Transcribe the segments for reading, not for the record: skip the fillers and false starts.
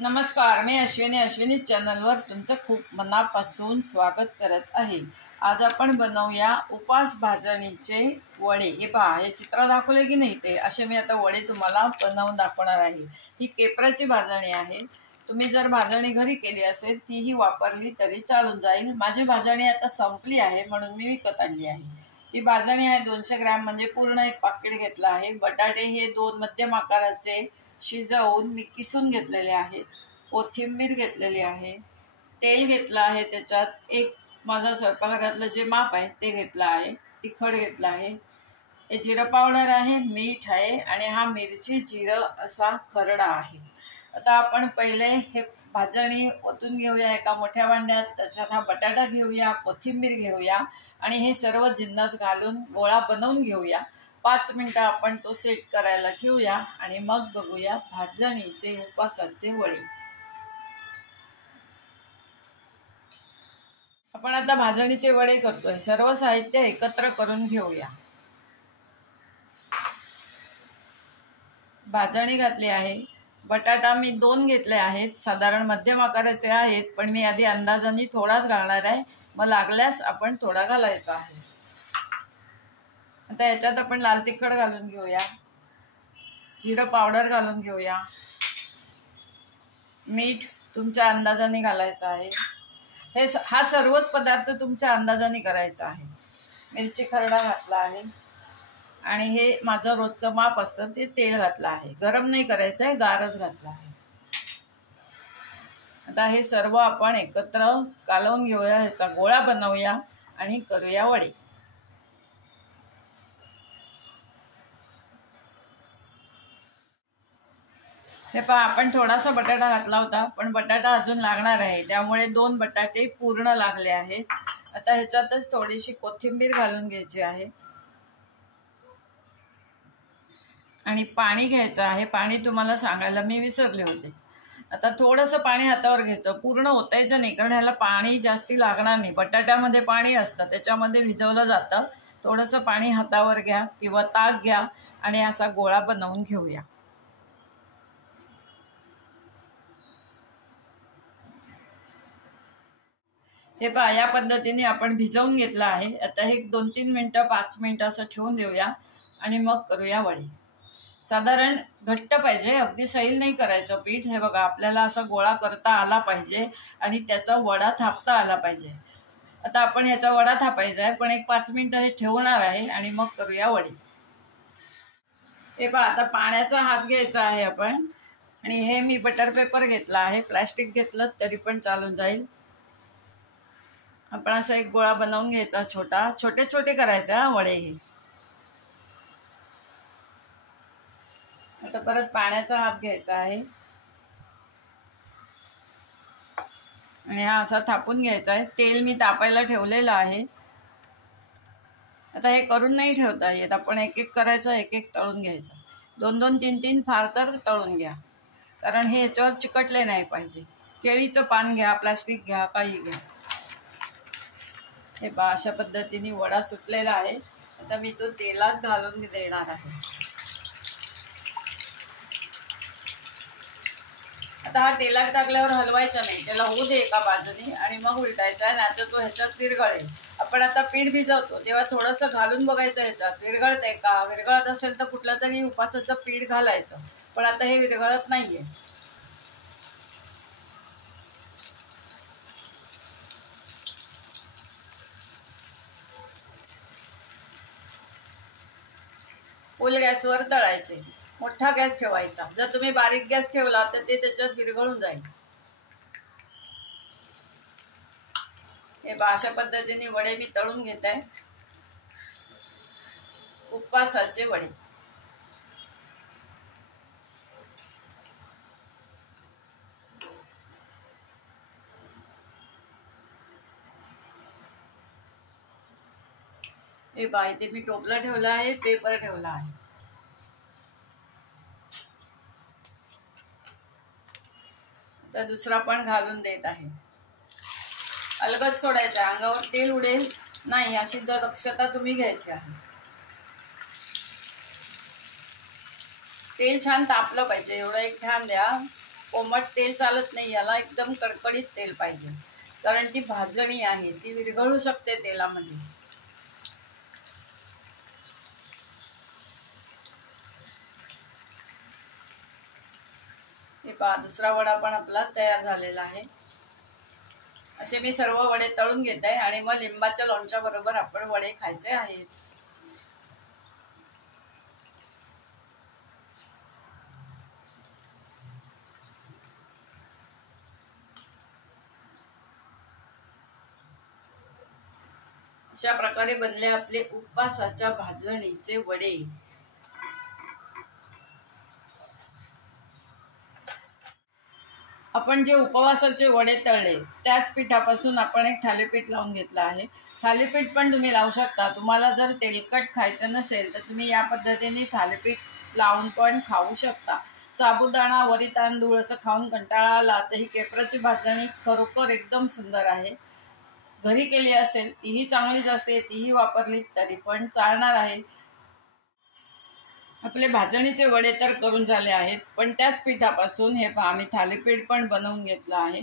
नमस्कार, मी अश्विनी चॅनलवर तुमचं खूप मनापासून स्वागत करत आहे। आज आपण बनवूया उपास भाजणीचे वडे। हे पहा, हे चित्र दाखवले की नाही ते असे मी आता वडे तुम्हाला बनवून दाखवणार आहे। ही केपराची भाजणी आहे। तुम्ही जर भाजणी घरी केली असेल तीही वापरली तरी चालून जाईल। माझी भाजणी आता संपली आहे म्हणून मी विकत आणली आहे। ही भाजणी आहे 200 ग्रॅम, म्हणजे पूर्ण एक पाकिट घेतला आहे। बटाटे हे 2 मध्यम आकाराचे शिजवून मी किसून घेतलेले आहेत। कोथिंबीर घेतलेली आहे। तेल घेतलं आहे, त्याच्यात एक माझा स्वयंपाकघरातलं जे माप आहे ते घेतलं आहे। तिखट घेतलं आहे, हे जिरं पावडर आहे, मीठ आहे आणि हा मिरची जिरं असा खरडा आहे। आता आपण पहिले हे भाजणी ओतून घेऊया एका मोठ्या भांड्यात। त्याच्यात हा बटाटा घेऊया, कोथिंबीर घेऊया आणि हे सर्व जिन्नस घालून गोळा बनवून घेऊया। 5 मिनिटं आपण तो सेट करायला ठेवूया आणि मग बघूया भाजणीचे उपासाचे वडे। आपण आता भाजणीचे वडे करतोय। सर्व साहित्य एकत्र करून घेऊया। भाजणी घातली आहे। बटाटा मी 2 घेतले आहेत, साधारण मध्यम आकाराचे आहेत, पण मी आधी अंदाजाने थोडाच घालणार आहे, मग लागल्यास आपण थोडा घालायचा आहे। आता याच्यात आपण लाल तिखट घालून घेऊया, जिरं पावडर घालून घेऊया, मीठ तुमच्या अंदाजाने घालायचं आहे। हा सर्वच पदार्थ तुमच्या अंदाजाने करायचा आहे। मिरची खरडा घातला आहे आणि हे माझं रोजचं माप असतं ते तेल घातलं आहे। गरम नाही करायचं आहे, गारच घातलं आहे। आता हे सर्व आपण एकत्र कालवून घेऊया, ह्याचा गोळा बनवूया आणि करूया वडे। हे पहा, आपण थोडासा बटाटा घातला होता, पण बटाटा अजून लागणार आहे, त्यामुळे 2 बटाटे पूर्ण लागले आहेत। आता ह्याच्यातच थोडीशी कोथिंबीर घालून घ्यायची आहे आणि पाणी घ्यायचं आहे। पाणी तुम्हाला सांगायला मी विसरले होते। आता थोडंसं पाणी हातावर घ्यायचं, पूर्ण ओतायचं नाही, कारण ह्याला पाणी जास्ती लागणार नाही। बटाट्यामध्ये पाणी असतं, त्याच्यामध्ये भिजवलं जातं। थोडंसं पाणी हातावर घ्या किंवा ताक घ्या आणि असा गोळा बनवून घेऊया। हे पहा, या पद्धतीने आपण भिजवून घेतलं आहे। आता हे 2-3 मिनिटं 5 मिनिटं असं ठेवून देऊया आणि मग करूया वडे। साधारण घट्ट पाहिजे, अगदी सैल नाही करायचं पीठ। हे बघा, आपल्याला असा गोळा करता आला पाहिजे आणि त्याचा वडा थापता आला पाहिजे। आता आपण ह्याचा वडा थापायचा आहे, पण एक 5 मिनिटं हे ठेवणार आहे आणि मग करूया वडे। हे पहा, आता पाण्याचा हात घ्यायचा आहे आपण, आणि हे मी बटर पेपर घेतला आहे। प्लॅस्टिक घेतलं तरी पण चालून जाईल। आपण असा एक गोळा बनवून घ्यायचा, छोटे छोटे करायचे वडे हे। आता परत पाण्याचा हात घ्यायचा आहे आणि हा असा थापून घ्यायचा आहे। तेल मी तापायला ठेवलेलं आहे। आता हे करून नाही ठेवता येत, आपण एक एक करायचं, एक एक तळून घ्यायचं। 2-2, 3-3 फार तर तळून घ्या, कारण हे याच्यावर चिकटले नाही पाहिजे। केळीचं पान घ्या, प्लास्टिक घ्या, काही घ्या। हे पहा, अशा पद्धतीने वडा सुटलेला आहे। आता मी तो तेलात घालून देणार आहे। आता हा तेलात टाकल्यावर हलवायचा नाही, त्याला होऊ दे एका बाजूने आणि मग उलटायचा आहे, नाहीतर तो ह्याच्यात विरघळेल। आपण आता पीठ भिजवतो तेव्हा थोडंसं घालून बघायचं ह्याच्यात विरघळतंय का। विरघळत असेल तर कुठलं तरी उपासाचं पीठ घालायचं, पण आता हे विरघळत नाहीये। फुल गॅसवर तळायचे, मोठा गॅस ठेवायचा। जर तुम्ही बारीक गॅस ठेवला तर ते त्याच्यात विरघळून जाईल। हे अशा पद्धतीने वडे मी तळून घेत आहे, उपवासाचे वडे। हे पहा, इथे मी टोपला ठेवला आहे, पेपर ठेवला आहे। तर दुसरा पण घालून देत आहे। अलगद सोडायचं, अंगावर तेल उडेल नाही अशी दक्षता तुम्ही घ्यायची आहे। तेल छान तापलं पाहिजे, एवढं एक ध्यान द्या। कोमट तेल चालत नाही, याला एकदम कडकडीत तेल पाहिजे, कारण ती भाजणी आहे ती विरघळू शकते तेलामध्ये. हे पहा, दुसरा वडा पण आपला तयार झालेला आहे. असे मी सर्व वडे तळून घेत आहे आणि मग लिंबाच्या लोणच्या बरोबर आपण वडे खायचे आहेत. अशा प्रकारे बनले आपले उपवासाच्या भाजणीचे वडे. आपण जे उपवासाचे वडे तळले त्याच पिठापासून आपण एक थालीपीठ लावून घेतलं आहे. थालीपीठ पण तुम्ही लावू शकता. तुम्हाला जर तेलकट खायचं नसेल तर तुम्ही या पद्धतीने थालीपीठ लावून पण खाऊ शकता. साबुदाणा, वरी तांदूळ असं खाऊन कंटाळा आला तर ही केपराची भाजणी खरोखर एकदम सुंदर आहे. घरी केली असेल तीही चांगलीच असते, तीही वापरली तरी पण चालणार आहे. आपले भाजणीचे वडे तर करून झाले आहेत, पण त्याच पिठापासून हे पहा मी थालीपीठ पण बनवून घेतलं आहे.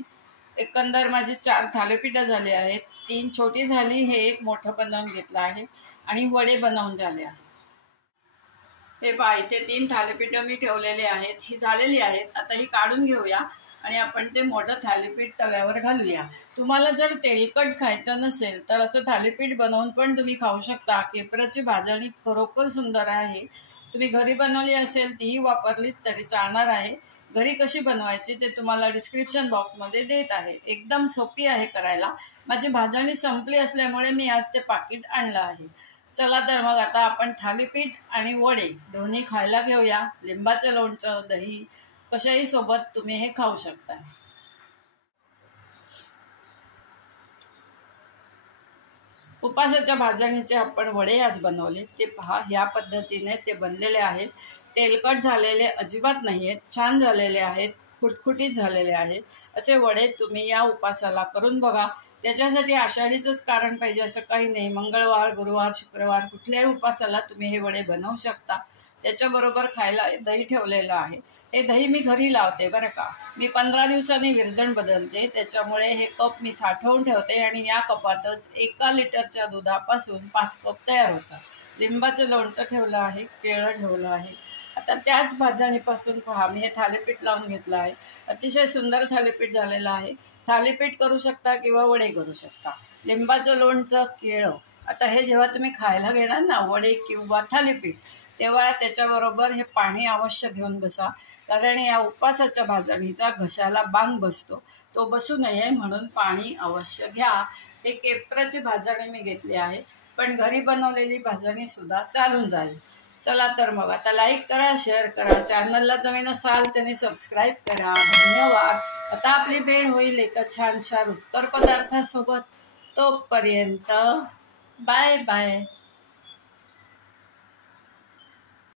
एकंदर माझी 4 थालीपीठं झाली आहेत. 3 छोटी झाली, हे एक मोठं बनवून घेतलं आहे आणि वडे बनवून झाले आहेत. हे पहा, इथे 3 थालीपीठं मी ठेवलेले आहेत, ही झालेली आहेत. आता ही काढून घेऊया आणि आपण ते मोठं थालीपीठ तव्यावर घालूया. तुम्हाला जर तेलकट खायचं नसेल तर असं थालीपीठ बनवून पण तुम्ही खाऊ शकता. केपराची भाजणी खरोखर सुंदर आहे. तुम्ही घरी बनवली असेल तीही वापरली तरी चालणार आहे. घरी कशी बनवायची ते तुम्हाला डिस्क्रिप्शन बॉक्समध्ये देत आहे. एकदम सोपी आहे करायला. माझी भाजणी संपली असल्यामुळे मी आज ते पाकिट आणलं आहे. चला तर मग आता आपण थालीपीठ आणि वडे दोन्ही खायला घेऊया. लिंबाचं लोणचं, दही कशाही सोबत तुम्ही हे खाऊ शकता. उपासाच्या भाजणीचे आपण वडे आज बनवले, ते पहा ह्या पद्धतीने ते बनलेले आहेत. तेलकट झालेले अजिबात नाही आहेत, छान झालेले आहेत, खुटखुटीत झालेले आहेत. असे वडे तुम्ही या उपासाला करून बघा. त्याच्यासाठी आषाढीचंच कारण पाहिजे असं काही नाही. मंगळवार, गुरुवार, शुक्रवार कुठल्याही उपासाला तुम्ही हे वडे बनवू शकता. त्याच्याबरोबर खायला दही ठेवलेलं आहे. हे दही मी घरी लावते बरं का. मी 15 दिवसांनी विरजण बदलते, त्याच्यामुळे हे कप मी साठवून ठेवते आणि या कपातच 1 लिटरच्या दुधापासून 5 कप तयार होतात. लिंबाचं लोणचं ठेवलं आहे, केळं ठेवलं आहे. आता त्याच भाजणीपासून पहा मी हे थालीपीठ लावून घेतलं आहे. अतिशय सुंदर थालीपीठ झालेलं आहे. थालीपीठ करू शकता किंवा वडे करू शकता. लिंबाचं लोणचं, केळं. आता हे जेव्हा तुम्ही खायला घेणार ना वडे किंवा थालीपीठ, तेव्हा त्याच्याबरोबर हे पाणी अवश्य घेऊन बसा, कारण या उपवासाच्या भाजणीचा घशाला बांग बसतो, तो बसू नये म्हणून पाणी अवश्य घ्या. हे केपराची भाजणी मी घेतली आहे, पण घरी बनवलेली भाजणी सुद्धा चालून जाईल. चला तर मग आता लाईक करा, शेअर करा, चॅनलला नवीन असाल त्याने सबस्क्राईब करा. धन्यवाद. आता आपली भेट होईल एका छानशा रुचकर पदार्थासोबत. तोपर्यंत बाय बाय.